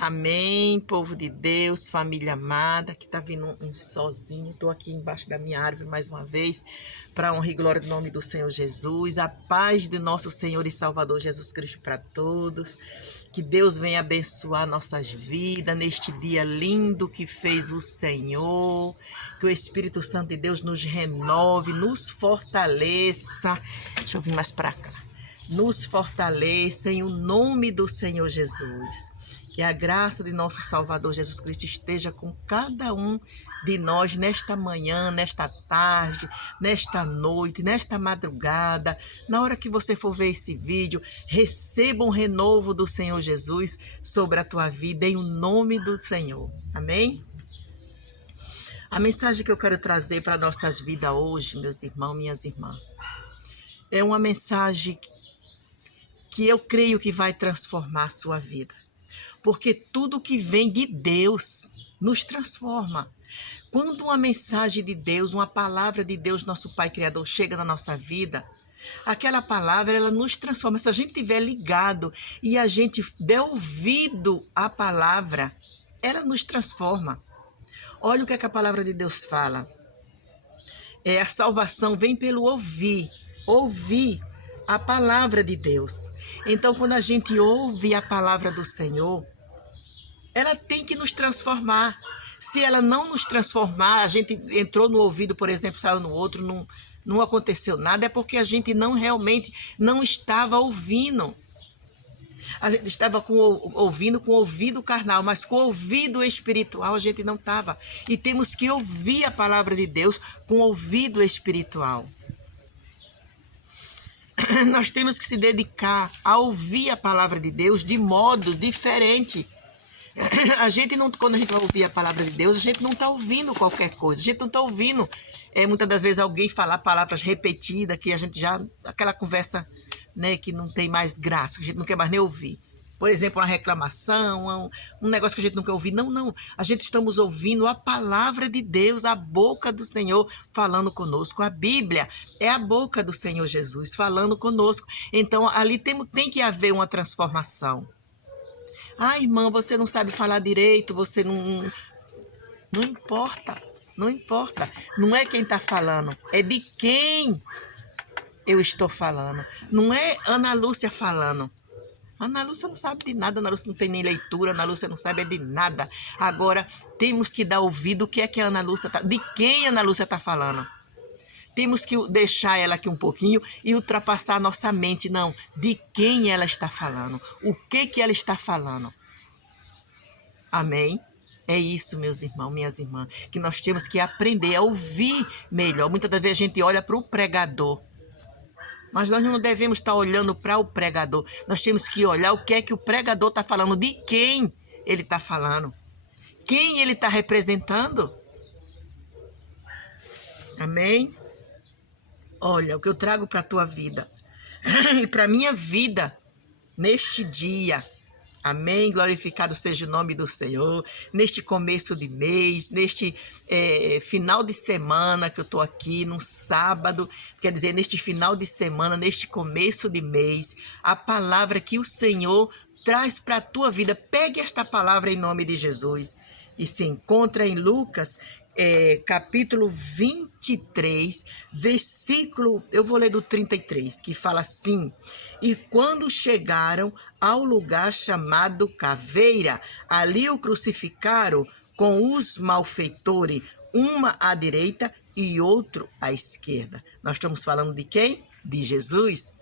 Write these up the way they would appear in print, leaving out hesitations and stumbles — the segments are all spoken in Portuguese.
Amém, povo de Deus, família amada, que tá vindo um sozinho. Estou aqui embaixo da minha árvore mais uma vez, para honra e glória do nome do Senhor Jesus. A paz de nosso Senhor e Salvador Jesus Cristo para todos. Que Deus venha abençoar nossas vidas neste dia lindo que fez o Senhor. Que o Espírito Santo de Deus nos renove, nos fortaleça. Deixa eu vir mais para cá. Nos fortaleça em o nome do Senhor Jesus. Que a graça de nosso Salvador Jesus Cristo esteja com cada um de nós nesta manhã, nesta tarde, nesta noite, nesta madrugada. Na hora que você for ver esse vídeo, receba um renovo do Senhor Jesus sobre a tua vida, em o nome do Senhor. Amém? A mensagem que eu quero trazer para nossas vidas hoje, meus irmãos, minhas irmãs, é uma mensagem que eu creio que vai transformar a sua vida. Porque tudo que vem de Deus nos transforma. Quando uma mensagem de Deus, uma palavra de Deus, nosso Pai Criador, chega na nossa vida, aquela palavra, ela nos transforma. Se a gente estiver ligado e a gente der ouvido à palavra, ela nos transforma. Olha o que a palavra de Deus fala. A salvação vem pelo ouvir a palavra de Deus. Então, quando a gente ouve a palavra do Senhor, ela tem que nos transformar. Se ela não nos transformar, a gente entrou no ouvido, por exemplo, saiu no outro, não aconteceu nada, é porque a gente realmente não estava ouvindo. A gente estava ouvindo com o ouvido carnal, mas com o ouvido espiritual a gente não estava. E temos que ouvir a palavra de Deus com o ouvido espiritual. Nós temos que se dedicar a ouvir a palavra de Deus de modo diferente. A gente não, quando a gente vai ouvir a palavra de Deus, a gente não está ouvindo qualquer coisa. A gente não está ouvindo, muitas das vezes, alguém falar palavras repetidas, que a gente já, aquela conversa, né, que não tem mais graça, que a gente não quer mais nem ouvir. Por exemplo, uma reclamação, um negócio que a gente não quer ouvir. Não. A gente estamos ouvindo a palavra de Deus, a boca do Senhor falando conosco. A Bíblia é a boca do Senhor Jesus falando conosco. Então, ali tem que haver uma transformação. Ah, irmã, você não sabe falar direito, você não... Não importa, não importa. Não é quem está falando, é de quem eu estou falando. Não é Ana Lúcia falando. Ana Lúcia não sabe de nada, Ana Lúcia não tem nem leitura, Ana Lúcia não sabe de nada. Agora, temos que dar ouvido o que é que a Ana Lúcia está... De quem a Ana Lúcia está falando? Temos que deixar ela aqui um pouquinho e ultrapassar a nossa mente. Não, de quem ela está falando? O que ela está falando? Amém? É isso, meus irmãos, minhas irmãs, que nós temos que aprender a ouvir melhor. Muitas das vezes a gente olha para o pregador, mas nós não devemos estar olhando para o pregador. Nós temos que olhar o que é que o pregador está falando, de quem ele está falando, quem ele está representando. Amém? Olha, o que eu trago para a tua vida e para a minha vida neste dia. Amém? Glorificado seja o nome do Senhor. Neste começo de mês, neste final de semana que eu estou aqui, num sábado, quer dizer, neste final de semana, neste começo de mês, a palavra que o Senhor traz para a tua vida. Pegue esta palavra em nome de Jesus. E se encontra em Lucas, capítulo 23, versículo, eu vou ler do 33, que fala assim: e quando chegaram ao lugar chamado Caveira, ali o crucificaram com os malfeitores, uma à direita e outro à esquerda. Nós estamos falando de quem? De Jesus.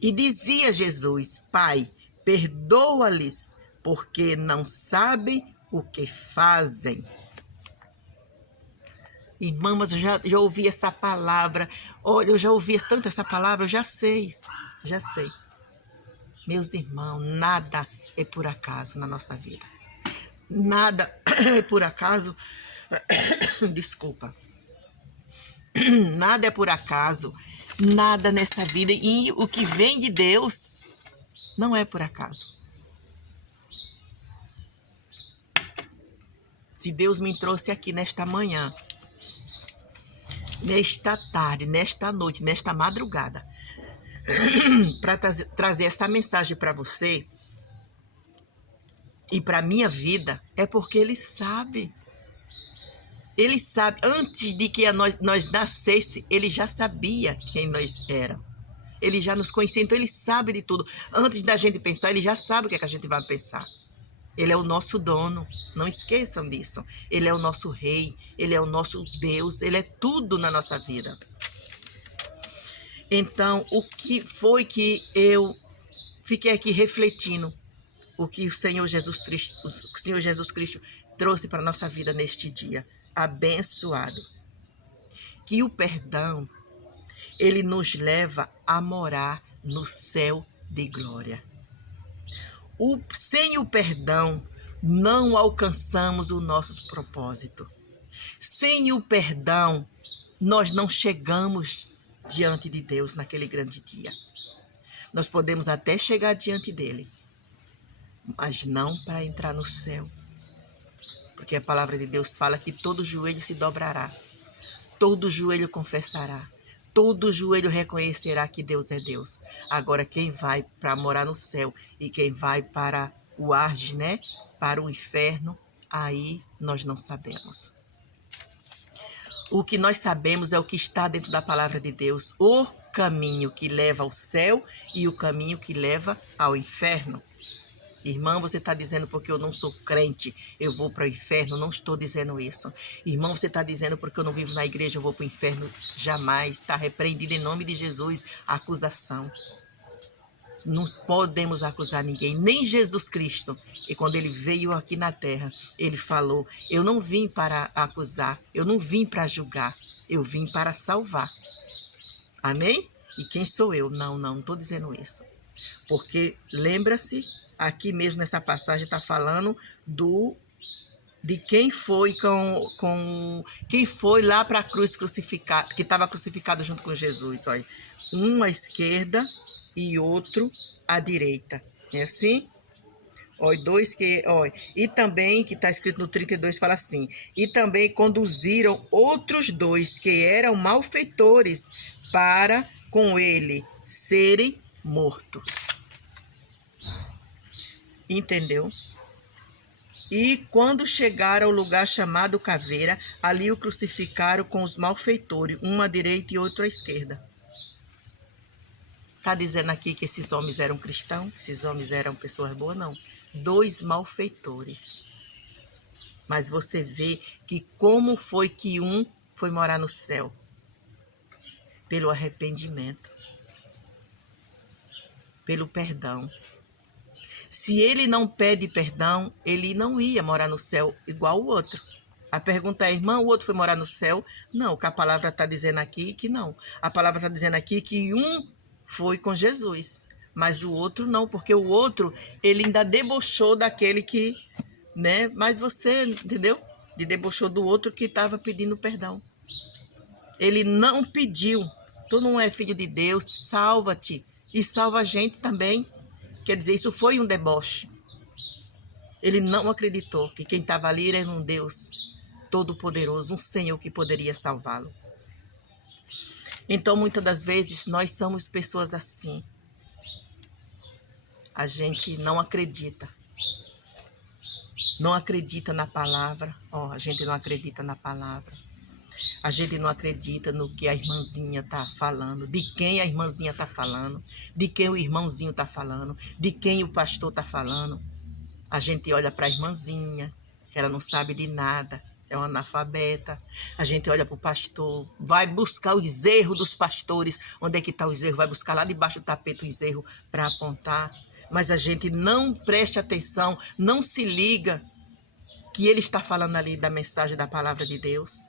E dizia Jesus: Pai, perdoa-lhes, porque não sabem o que fazem. Irmã, mas eu já ouvi essa palavra. Olha, eu já ouvi tanto essa palavra, eu já sei. Meus irmãos, nada é por acaso na nossa vida. Nada é por acaso. Desculpa. Nada é por acaso. Nada nessa vida. E o que vem de Deus não é por acaso. Se Deus me trouxe aqui nesta manhã, nesta tarde, nesta noite, nesta madrugada, para trazer essa mensagem para você, e para a minha vida, é porque Ele sabe. Ele sabe, antes de que nós nascesse, Ele já sabia quem nós éramos. Ele já nos conhecia, então Ele sabe de tudo. Antes da gente pensar, Ele já sabe o que é que a gente vai pensar. Ele é o nosso dono, não esqueçam disso. Ele é o nosso rei, Ele é o nosso Deus, Ele é tudo na nossa vida. Então, o que foi que eu fiquei aqui refletindo? O que o Senhor Jesus Cristo trouxe para a nossa vida neste dia. Abençoado. Que o perdão, ele nos leva a morar no céu de glória. Sem o perdão, não alcançamos o nosso propósito. Sem o perdão, nós não chegamos diante de Deus naquele grande dia. Nós podemos até chegar diante dele, mas não para entrar no céu. Porque a palavra de Deus fala que todo joelho se dobrará, todo joelho confessará, todo joelho reconhecerá que Deus é Deus. Agora, quem vai para morar no céu e quem vai para o Hades, né? Para o inferno, aí nós não sabemos. O que nós sabemos é o que está dentro da palavra de Deus, o caminho que leva ao céu e o caminho que leva ao inferno. Irmão, você está dizendo porque eu não sou crente, eu vou para o inferno? Não estou dizendo isso. Irmão, você está dizendo porque eu não vivo na igreja, eu vou para o inferno? Jamais. Está repreendido em nome de Jesus a acusação. Não podemos acusar ninguém, nem Jesus Cristo. E quando ele veio aqui na terra, ele falou, eu não vim para acusar, eu não vim para julgar, eu vim para salvar. Amém? E quem sou eu? Não estou dizendo isso. Porque lembra-se, aqui mesmo nessa passagem está falando de quem foi quem foi lá para a cruz crucificado, que estava crucificado junto com Jesus. Olha, um à esquerda e outro à direita. É assim? Olha, e também, que está escrito no 32, fala assim, e também conduziram outros dois que eram malfeitores para com ele serem mortos. Entendeu? E quando chegaram ao lugar chamado Caveira, ali o crucificaram com os malfeitores, um à direita e outro à esquerda. Está dizendo aqui que esses homens eram cristãos? Esses homens eram pessoas boas? Não. Dois malfeitores. Mas você vê que como foi que um foi morar no céu? Pelo arrependimento. Pelo perdão. Se ele não pede perdão, ele não ia morar no céu igual o outro. A pergunta é, irmão, o outro foi morar no céu? Não, o que a palavra está dizendo aqui que não. A palavra está dizendo aqui que um foi com Jesus, mas o outro não, porque o outro, ele ainda debochou daquele que, né? Mas você, entendeu? Ele debochou do outro que estava pedindo perdão. Ele não pediu. Tu não é filho de Deus, salva-te e salva a gente também. Quer dizer, isso foi um deboche. Ele não acreditou que quem estava ali era um Deus todo-poderoso, um Senhor que poderia salvá-lo. Então, muitas das vezes, nós somos pessoas assim. A gente não acredita. Não acredita na palavra. A gente não acredita na palavra. A gente não acredita no que a irmãzinha está falando, de quem a irmãzinha está falando, de quem o irmãozinho está falando, de quem o pastor está falando. A gente olha para a irmãzinha, que ela não sabe de nada, é uma analfabeta. A gente olha para o pastor, vai buscar os erros dos pastores. Onde é que está os erros? Vai buscar lá debaixo do tapete os erros para apontar. Mas a gente não presta atenção, não se liga que ele está falando ali da mensagem da palavra de Deus.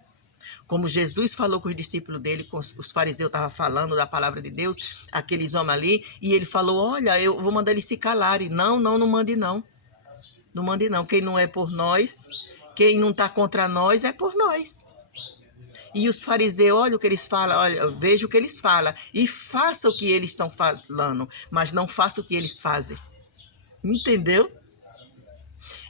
Como Jesus falou com os discípulos dele, com os fariseus estavam falando da palavra de Deus, aqueles homens ali, e ele falou, olha, eu vou mandar eles se calarem. Não mande não. Não mande não. Quem não é por nós, quem não está contra nós, é por nós. E os fariseus, olha o que eles falam, olha, veja o que eles falam, e faça o que eles estão falando, mas não faça o que eles fazem. Entendeu?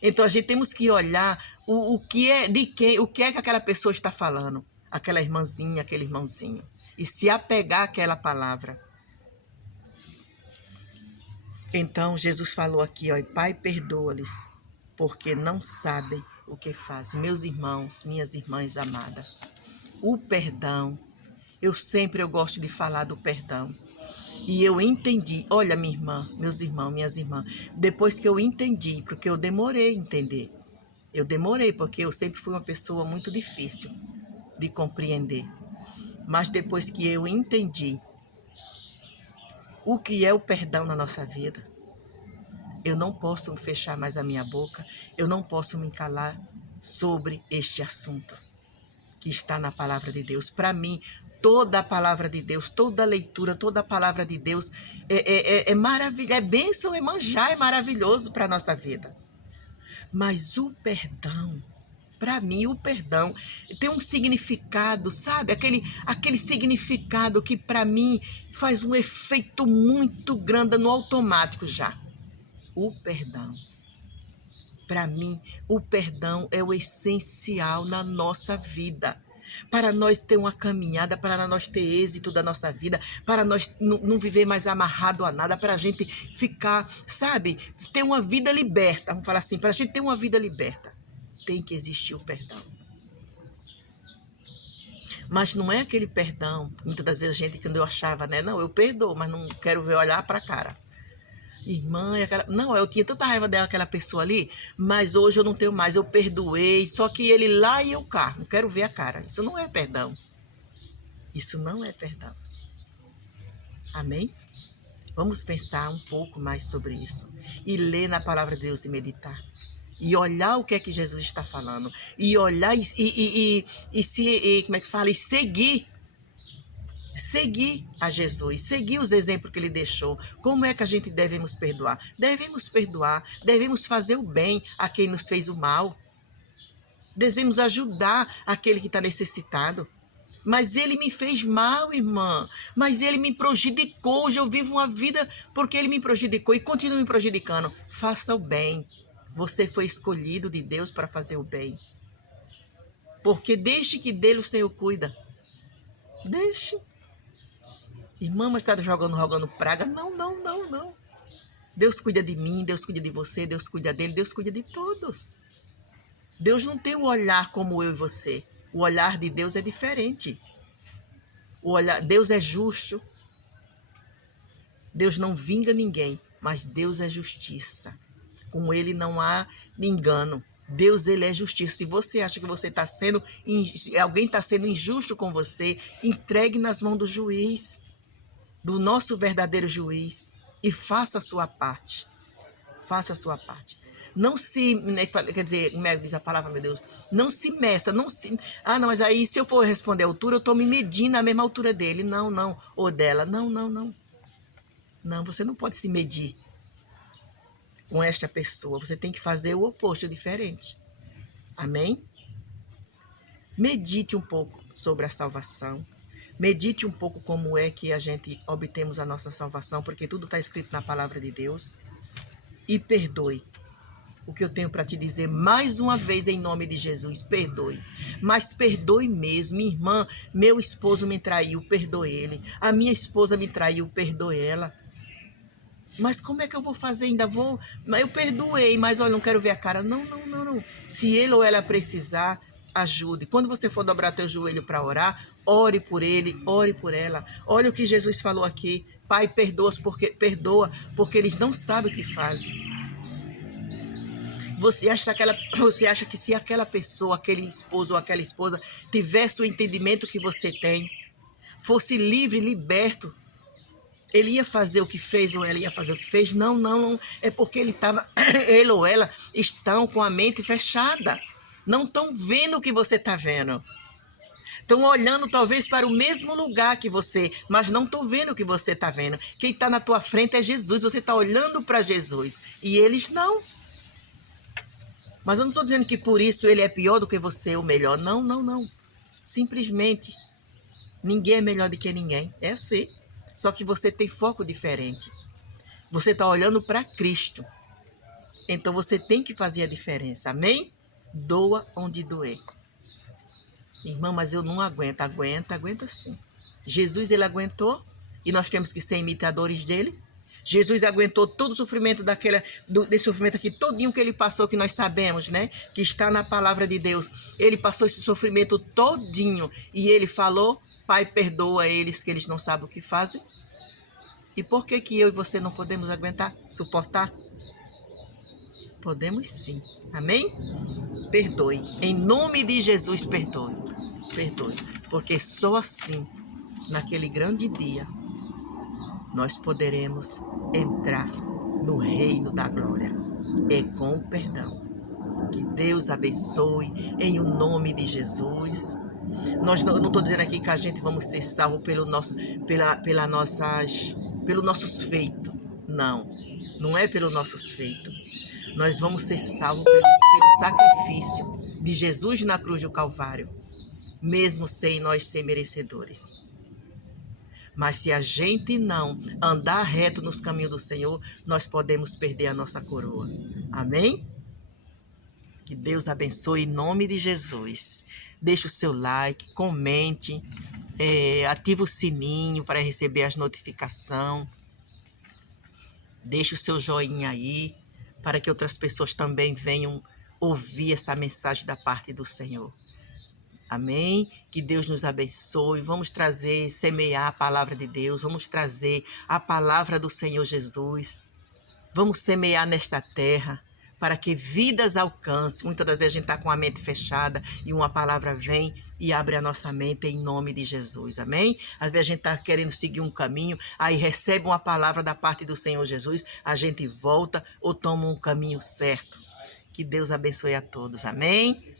Então a gente temos que olhar o que é de quem, o que é que aquela pessoa está falando, aquela irmãzinha, aquele irmãozinho, e se apegar àquela palavra. Então Jesus falou aqui, ó, Pai, perdoa-lhes, porque não sabem o que fazem. Meus irmãos, minhas irmãs amadas, o perdão, eu gosto de falar do perdão. E eu entendi, olha minha irmã, meus irmãos, minhas irmãs, depois que eu entendi, porque eu demorei a entender. Eu demorei, porque eu sempre fui uma pessoa muito difícil de compreender. Mas depois que eu entendi o que é o perdão na nossa vida, eu não posso fechar mais a minha boca, eu não posso me calar sobre este assunto que está na palavra de Deus. Para mim, toda a palavra de Deus, toda a leitura, toda a palavra de Deus é maravilha, é bênção, é manjar, é maravilhoso para a nossa vida. Mas o perdão, para mim, o perdão tem um significado, sabe? Aquele significado que para mim faz um efeito muito grande no automático já. O perdão. Para mim, o perdão é o essencial na nossa vida. Para nós ter uma caminhada, para nós ter êxito da nossa vida, para nós não viver mais amarrado a nada, para a gente ficar, sabe, ter uma vida liberta. Vamos falar assim, para a gente ter uma vida liberta, tem que existir o perdão. Mas não é aquele perdão, muitas das vezes a gente, quando eu achava, né? Não, eu perdoo, mas não quero ver olhar para a cara. Irmã, não, eu tinha tanta raiva daquela pessoa ali, mas hoje eu não tenho mais, eu perdoei, só que ele lá e eu cá, não quero ver a cara. Isso não é perdão. Isso não é perdão. Amém? Vamos pensar um pouco mais sobre isso. E ler na palavra de Deus e meditar. E olhar o que é que Jesus está falando. E olhar como é que fala? E seguir a Jesus, seguir os exemplos que ele deixou. Como é que a gente devemos perdoar? Devemos perdoar, devemos fazer o bem a quem nos fez o mal. Devemos ajudar aquele que está necessitado. Mas ele me fez mal, irmã. Mas ele me prejudicou. Hoje eu vivo uma vida porque ele me prejudicou e continua me prejudicando. Faça o bem. Você foi escolhido de Deus para fazer o bem. Porque deixe que dele o Senhor cuida. Deixe. Irmã, mas está rogando praga? Não, não, não, não. Deus cuida de mim, Deus cuida de você, Deus cuida dele, Deus cuida de todos. Deus não tem um olhar como eu e você. O olhar de Deus é diferente. Deus é justo. Deus não vinga ninguém, mas Deus é justiça. Com ele não há engano. Deus, ele é justiça. Se você acha que alguém está sendo injusto com você, entregue nas mãos do juiz, do nosso verdadeiro juiz, e faça a sua parte. Faça a sua parte. Não se, quer dizer, como é que diz a palavra, meu Deus? Não se meça, não se... Ah, não, mas aí se eu for responder a altura, eu estou me medindo à mesma altura dele. Não, não. Ou dela. Não, não, não. Não, você não pode se medir com esta pessoa. Você tem que fazer o oposto, diferente. Amém? Medite um pouco sobre a salvação. Medite um pouco como é que a gente obtemos a nossa salvação, porque tudo está escrito na palavra de Deus. E perdoe. O que eu tenho para te dizer mais uma vez em nome de Jesus, perdoe. Mas perdoe mesmo. Minha irmã, meu esposo me traiu, perdoe ele. A minha esposa me traiu, perdoe ela. Mas como é que eu vou fazer? Eu perdoei, mas olha, não quero ver a cara. Não, não, não, não. Se ele ou ela precisar, ajude. Quando você for dobrar teu joelho para orar, ore por ele, ore por ela. Olha o que Jesus falou aqui. Pai, perdoa porque eles não sabem o que fazem. Você acha que se aquela pessoa, aquele esposo ou aquela esposa tivesse o entendimento que você tem, fosse livre, liberto, ele ia fazer o que fez ou ela ia fazer o que fez? Não, não, não. É porque ele ou ela estão com a mente fechada. Não estão vendo o que você está vendo. Estão olhando talvez para o mesmo lugar que você, mas não estão vendo o que você está vendo. Quem está na tua frente é Jesus. Você está olhando para Jesus. E eles não. Mas eu não estou dizendo que por isso ele é pior do que você ou melhor. Não, não, não. Simplesmente, ninguém é melhor do que ninguém. É assim. Só que você tem foco diferente. Você está olhando para Cristo. Então você tem que fazer a diferença. Amém? Doa onde doer. Irmã, mas eu não aguento. Aguenta sim. Jesus, ele aguentou. E nós temos que ser imitadores dele. Jesus aguentou todo o sofrimento desse sofrimento aqui, todinho que ele passou, que nós sabemos, né? Que está na palavra de Deus. Ele passou esse sofrimento todinho e ele falou: Pai, perdoa eles, que eles não sabem o que fazem. E por que eu e você não podemos aguentar, suportar? Podemos sim. Amém? Perdoe. Em nome de Jesus, perdoe. Perdoe. Porque só assim, naquele grande dia, nós poderemos entrar no reino da glória. É com o perdão. Que Deus abençoe em o nome de Jesus. Eu não estou dizendo aqui que a gente vamos ser salvos pelos nossos feitos. Não, não é pelos nossos feitos. Nós vamos ser salvos pelo sacrifício de Jesus na cruz do Calvário, mesmo sem nós ser merecedores. Mas se a gente não andar reto nos caminhos do Senhor, nós podemos perder a nossa coroa. Amém? Que Deus abençoe em nome de Jesus. Deixe o seu like, comente, ative o sininho para receber as notificações. Deixe o seu joinha aí, para que outras pessoas também venham ouvir essa mensagem da parte do Senhor. Amém? Que Deus nos abençoe. Vamos trazer, semear a palavra de Deus. Vamos trazer a palavra do Senhor Jesus. Vamos semear nesta terra para que vidas alcancem. Muitas das vezes a gente está com a mente fechada e uma palavra vem e abre a nossa mente em nome de Jesus. Amém? Às vezes a gente está querendo seguir um caminho, aí recebe uma palavra da parte do Senhor Jesus, a gente volta ou toma um caminho certo. Que Deus abençoe a todos. Amém?